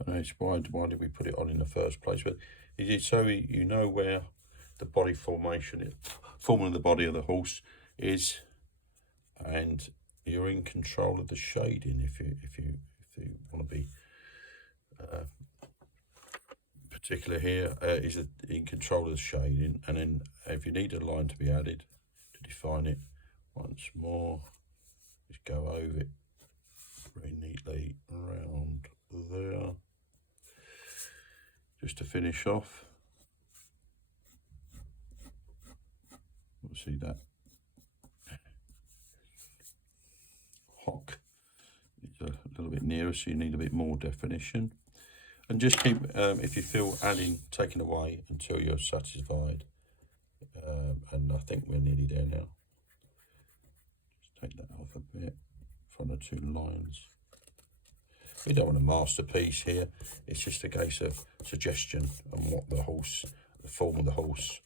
And it's why did we put it on in the first place? But it is so you know where the body formation, forming the body of the horse is, and you're in control of the shading if you want to be particular here. Is in control of the shading, and then if you need a line to be added to define it once more, just go over it very neatly around there, just to finish off. We'll see that hock is a little bit nearer, so you need a bit more definition. And just keep, if you feel adding, taking away until you're satisfied. And I think we're nearly there now. Just take that off a bit from the two lines. We don't want a masterpiece here. It's just a case of suggestion on what the horse, the form of the horse,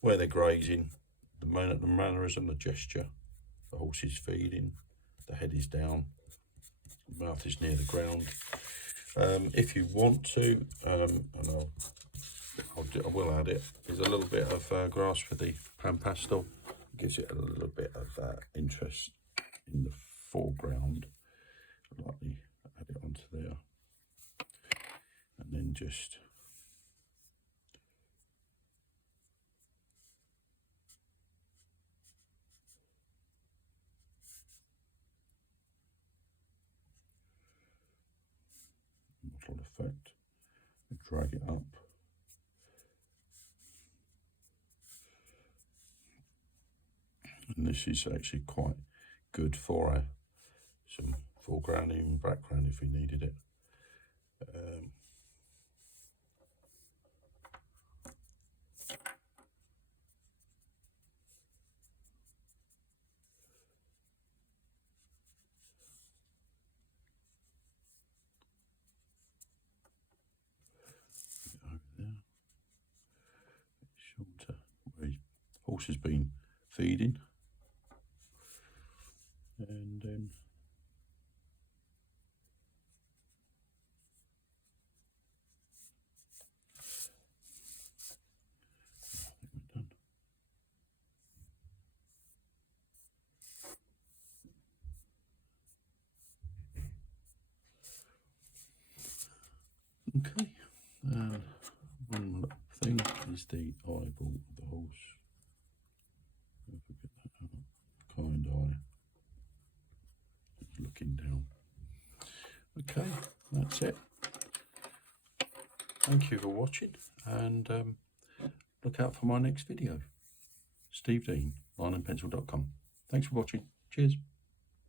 where they're grazing, the mannerism, the gesture. The horse is feeding, the head is down, the mouth is near the ground. If you want to, and I will add it, there's a little bit of grass for the pastel. It gives it a little bit of interest in the foreground. Lightly add it onto there, and then just mottled effect, drag it up. And this is actually quite good for some foreground and background if we needed it. Over there, shorter, where his horse has been feeding, and then okay, and one thing is the eyeball of the horse. Don't forget that kind eye, looking down. Okay, that's it. Thank you for watching, and look out for my next video. Steve Dean, lineandpencil.com. Thanks for watching. Cheers.